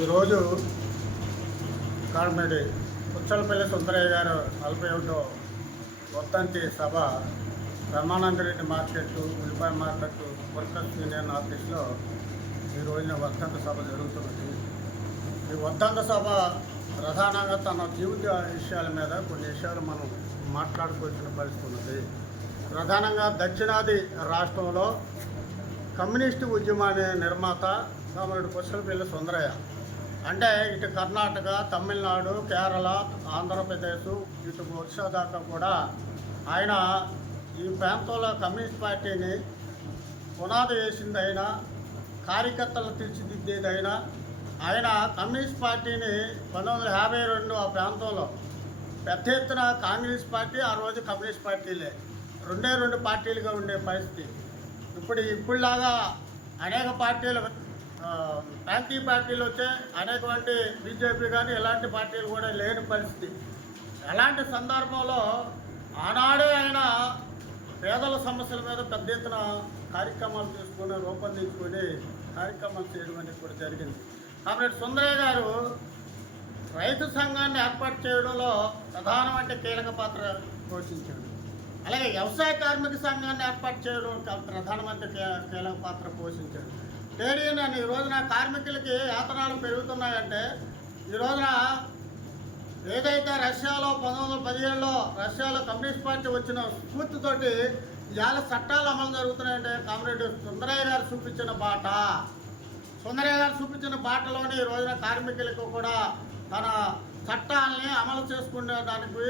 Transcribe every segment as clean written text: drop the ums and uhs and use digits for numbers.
ఈరోజు కామెడీ పుచ్చలపల్లి సుందరయ్య గారు 41వ వర్ధంతి సభ బ్రహ్మానందరెడ్డి మార్కెట్, ఉల్లిపాయ మార్కెట్ వర్కర్స్ యూనియన్ ఆఫీస్లో ఈ రోజున వర్ధంతి సభ జరుగుతున్నది. ఈ వర్ధంతి సభ ప్రధానంగా తన జీవిత విషయాల మీద కొన్ని విషయాలు మనం మాట్లాడుకోవాల్సిన పరిస్థితి ఉన్నది. ప్రధానంగా దక్షిణాది రాష్ట్రంలో కమ్యూనిస్టు ఉద్యమాన్ని నిర్మాత కామరెడ్డి పుచ్చలపల్లి సుందరయ్య. అంటే ఇటు కర్ణాటక, తమిళనాడు, కేరళ, ఆంధ్రప్రదేశ్, ఇటు ఒరిస్సా దాకా కూడా ఆయన ఈ ప్రాంతంలో కమ్యూనిస్ట్ పార్టీని పునాది వేసిందైనా, కార్యకర్తలు తీర్చిదిద్దేదైనా, ఆయన కమ్యూనిస్ట్ పార్టీని 1952 ఆ ప్రాంతంలో పెద్ద ఎత్తున కాంగ్రెస్ పార్టీ, ఆ రోజు కమ్యూనిస్ట్ పార్టీలే రెండు పార్టీలుగా ఉండే పరిస్థితి. ఇప్పుడులాగా అనేక పార్టీలు, ప్రాంతీయ పార్టీలు వచ్చాయి, అనేకమంది బీజేపీ కానీ ఇలాంటి పార్టీలు కూడా లేని పరిస్థితి. అలాంటి సందర్భంలో ఆనాడే ఆయన పేదల సమస్యల మీద పెద్ద ఎత్తున కార్యక్రమాలు తీసుకొని రూపొందించుకొని కార్యక్రమాలు చేయడం అనేది కూడా జరిగింది. కాబట్టి సుందరయ్య గారు రైతు సంఘాన్ని ఏర్పాటు చేయడంలో ప్రధానమైన కీలక పాత్ర పోషించాడు. అలాగే వ్యవసాయ కార్మిక సంఘాన్ని ఏర్పాటు చేయడం ప్రధానమంత్రి కీలక పాత్ర పోషించాడు. ట్రేడ్ యూనియన్ ఈ రోజున కార్మికులకి వేతనాలు పెరుగుతున్నాయంటే, ఈ రోజున ఏదైతే రష్యాలో 1917లో రష్యాలో కమ్యూనిస్ట్ పార్టీ వచ్చిన స్ఫూర్తితోటి ఇవాళ చట్టాలు అమలు జరుగుతున్నాయంటే కామ్రేడ్ సుందరయ్య గారు చూపించిన బాట. సుందరయ్య గారు చూపించిన బాటలోని ఈ రోజున కార్మికులకు కూడా తన చట్టాలని అమలు చేసుకునే దానికి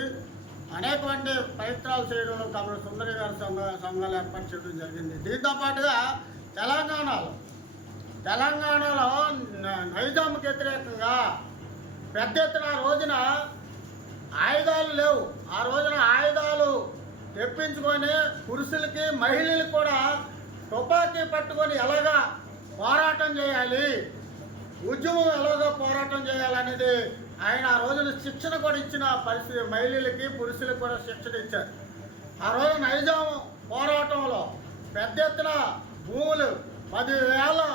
అనేకమంది ప్రయత్నాలు చేయడంలో కామ్రేడ్ సుందరయ్య గారి సంఘాలు ఏర్పాటు చేయడం జరిగింది. దీంతో పాటుగా తెలంగాణలో నైజాంకి వ్యతిరేకంగా పెద్ద ఎత్తున రోజున ఆయుధాలు లేవు. ఆ రోజున ఆయుధాలు తెప్పించుకొని పురుషులకి, మహిళలకు కూడా తుపాకీ పట్టుకొని ఎలాగా పోరాటం చేయాలి, ఉద్యమం ఎలాగో పోరాటం చేయాలనేది ఆయన ఆ రోజున శిక్షణ కూడా ఇచ్చిన పరిస్థితి. మహిళలకి, పురుషులకు కూడా శిక్షణ ఇచ్చారు. ఆ రోజు నైజాం పోరాటంలో పెద్ద ఎత్తున భూములు 10,000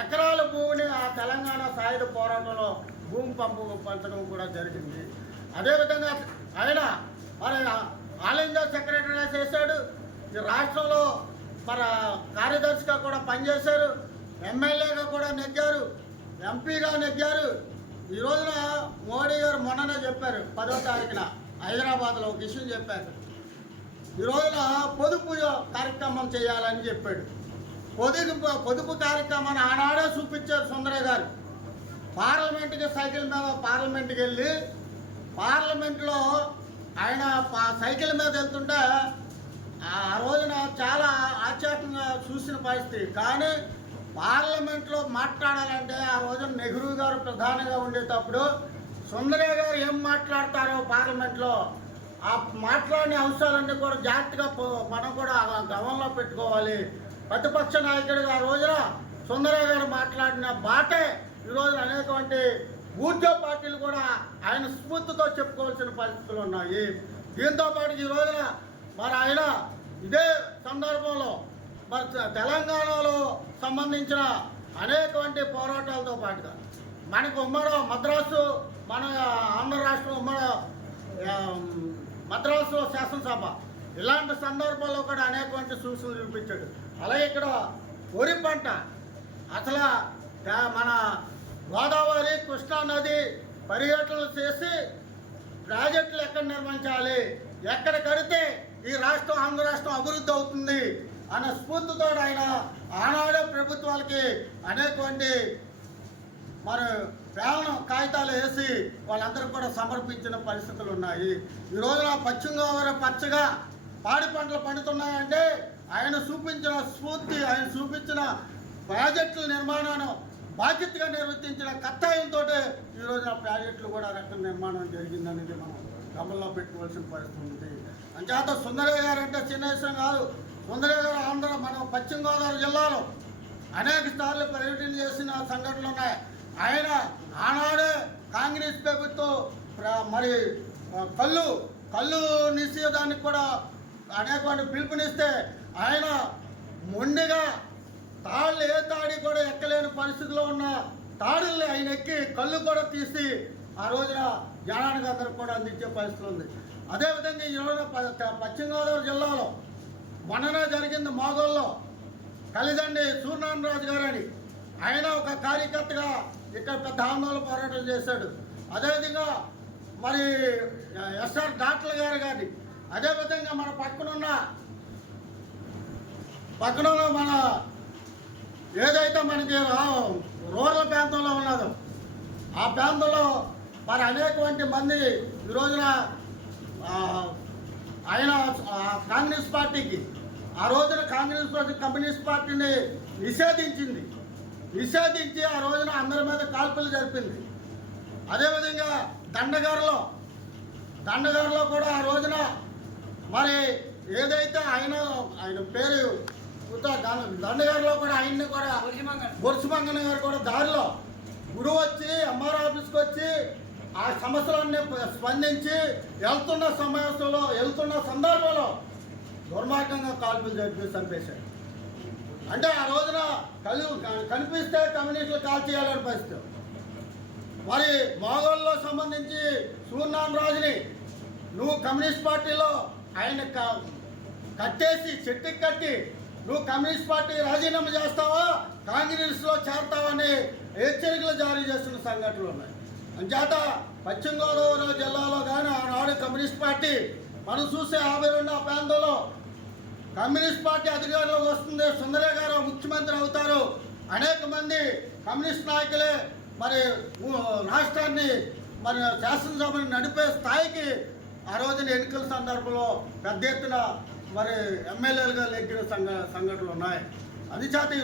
ఎకరాల భూమిని ఆ తెలంగాణ సాయుధ పోరాటంలో భూమి పంచడం కూడా జరిగింది. అదేవిధంగా ఆయన మరి ఆల్ ఇండియా సెక్రటరీగా చేశాడు. ఈ రాష్ట్రంలో మరి కార్యదర్శిగా కూడా పనిచేశారు. ఎమ్మెల్యేగా కూడా నెగ్గారు, ఎంపీగా నెగ్గారు. ఈ రోజున మోడీ గారు మొన్ననే చెప్పారు, 10వ తారీఖున హైదరాబాద్లో ఒక విషయం చెప్పారు. ఈ రోజున పొదుపు కార్యక్రమం చేయాలని చెప్పాడు. పొదుపు కార్యక్రమాన్ని ఆనాడే చూపించారు సుందరయ్య గారు. పార్లమెంట్కి సైకిల్ మీద పార్లమెంట్కి వెళ్ళి, పార్లమెంట్లో ఆయన సైకిల్ మీద వెళ్తుంటే ఆ రోజున చాలా ఆశ్చర్యంగా చూసిన పరిస్థితి. కానీ పార్లమెంట్లో మాట్లాడాలంటే ఆ రోజున నెహ్రూ గారు ప్రధానిగా ఉండేటప్పుడు సుందరయ్య గారు ఏం మాట్లాడతారో పార్లమెంట్లో ఆ మాట్లాడిన అంశాలన్నీ కూడా జాగ్రత్తగా మనం కూడా గమనంలో పెట్టుకోవాలి. ప్రతిపక్ష నాయకుడిగా ఆ రోజున సుందరయ్య గారు మాట్లాడిన బాటే ఈరోజు అనేకమంది ఊర్జో పార్టీలు కూడా ఆయన స్ఫూర్తితో చెప్పుకోవాల్సిన పరిస్థితులు ఉన్నాయి. దీంతో పాటు ఈ రోజున మరి ఆయన ఇదే సందర్భంలో మరి తెలంగాణలో సంబంధించిన అనేకమంది పోరాటాలతో పాటుగా మనకు మద్రాసు, మన ఆంధ్ర రాష్ట్రం మద్రాసులో శాసనసభ, ఇలాంటి సందర్భాల్లో కూడా అనేకమంది సూచనలు చూపించాడు. అలాగే ఇక్కడ వరి పంట అసలు మన గోదావరి, కృష్ణా నది పర్యటనలు చేసి ప్రాజెక్టులు ఎక్కడ నిర్మించాలి, ఎక్కడ కడితే ఈ రాష్ట్రం, ఆంధ్ర రాష్ట్రం అభివృద్ధి అవుతుంది అనే స్ఫూర్తితో ఆయన ఆనాడే ప్రభుత్వాలకి అనేకమంది మరి ప్రేరణ కాగితాలు వేసి వాళ్ళందరూ కూడా సమర్పించిన పరిస్థితులు ఉన్నాయి. ఈ రోజున పశ్చిమ గోదావరి పచ్చగా పాడి పంటలు పండుతున్నాయంటే ఆయన చూపించిన స్ఫూర్తి, ఆయన చూపించిన ప్రాజెక్టుల నిర్మాణాన్ని బాధ్యతగా నిర్వర్తించిన కత్తాయంతో ఈ రోజున ప్రాజెక్టులు కూడా రకం నిర్మాణం జరిగిందనేది మనం గమనంలో పెట్టుకోవాల్సిన పరిస్థితి ఉంది. అంచేత సుందరయ్య గారు అంటే చిన్న విషయం కాదు. సుందరయ్య గారు మన పశ్చిమ గోదావరి జిల్లాలో అనేక సార్లు పర్యటన చేసిన సంఘటనలు ఉన్నాయి. ఆయన ఆనాడే కాంగ్రెస్ ప్రభుత్వం మరి కళ్ళు నిషేధానికి కూడా అనేకమంది పిలుపునిస్తే ఆయన మొండిగా తాళ్ళు ఏ తాడి కూడా ఎక్కలేని పరిస్థితిలో ఉన్న తాడుల్ని ఆయన ఎక్కి కళ్ళు కూడా తీసి ఆ రోజున జనానికి అందరికి కూడా అందించే పరిస్థితి ఉంది. అదేవిధంగా ఈ రోజున పశ్చిమ గోదావరి జిల్లాలో మొన్ననే జరిగింది మాగోల్లో కలిదండి సూర్యనారాయణరాజు గారు అని ఆయన ఒక కార్యకర్తగా ఇక్కడ పెద్ద ఆందోళన పోరాటం చేశాడు. అదేవిధంగా మరి ఎస్ఆర్ డాక్టర్ గారు కానీ అదేవిధంగా మన పక్కనున్న మన ఏదైతే మనకి రూరల్ ప్రాంతంలో ఉన్నదో ఆ ప్రాంతంలో మరి అనేకమంది మంది ఈ రోజున ఆయన కాంగ్రెస్ పార్టీకి ఆ రోజున కాంగ్రెస్ పార్టీ కమ్యూనిస్ట్ పార్టీని నిషేధించి ఆ రోజున అందరి మీద కాల్పులు జరిపింది. అదేవిధంగా దండగారులో కూడా ఆ రోజున మరి ఏదైతే ఆయన పేరు దండగారులో కూడా ఆయన్ని కూడా బొరుసుమంగన గారు కూడా దారిలో గుడి వచ్చి ఎంఆర్ ఆఫీస్కి వచ్చి ఆ సమస్యలన్నీ స్పందించి వెళ్తున్న సందర్భంలో దుర్మార్గంగా కాల్పులు జరిపి చంపేశాడు. అంటే ఆ రోజున కనిపిస్తే కమ్యూనిస్టులు కాల్ చేయాలని పరిస్థితి. మరి మాగోల్లో సంబంధించి సూర్యనారాయణరాజుని నువ్వు కమ్యూనిస్ట్ పార్టీలో ఆయన కట్టేసి చెట్టుకి కట్టి నువ్వు కమ్యూనిస్ట్ పార్టీ రాజీనామా చేస్తావా కాంగ్రెస్లో చేరతావని హెచ్చరికలు జారీ చేస్తున్న సంఘటనలు ఉన్నాయి. అంచేత పశ్చిమ గోదావరి జిల్లాలో కానీ ఆనాడు కమ్యూనిస్ట్ పార్టీ మనం చూసే 52 ఆ ప్రాంతంలో కమ్యూనిస్ట్ పార్టీ అధికారంలోకి వస్తుంది. సుందరయ్య గారు ముఖ్యమంత్రి అవుతారు. అనేక మంది కమ్యూనిస్ట్ నాయకులే మరి రాష్ట్రాన్ని మరి శాసనసభను నడిపే స్థాయికి ఆ రోజున ఎన్నికల సందర్భంలో పెద్ద ఎత్తున మరి ఎమ్మెల్యేలుగా లెక్కిన సంఘటనలు ఉన్నాయి. అందుచేత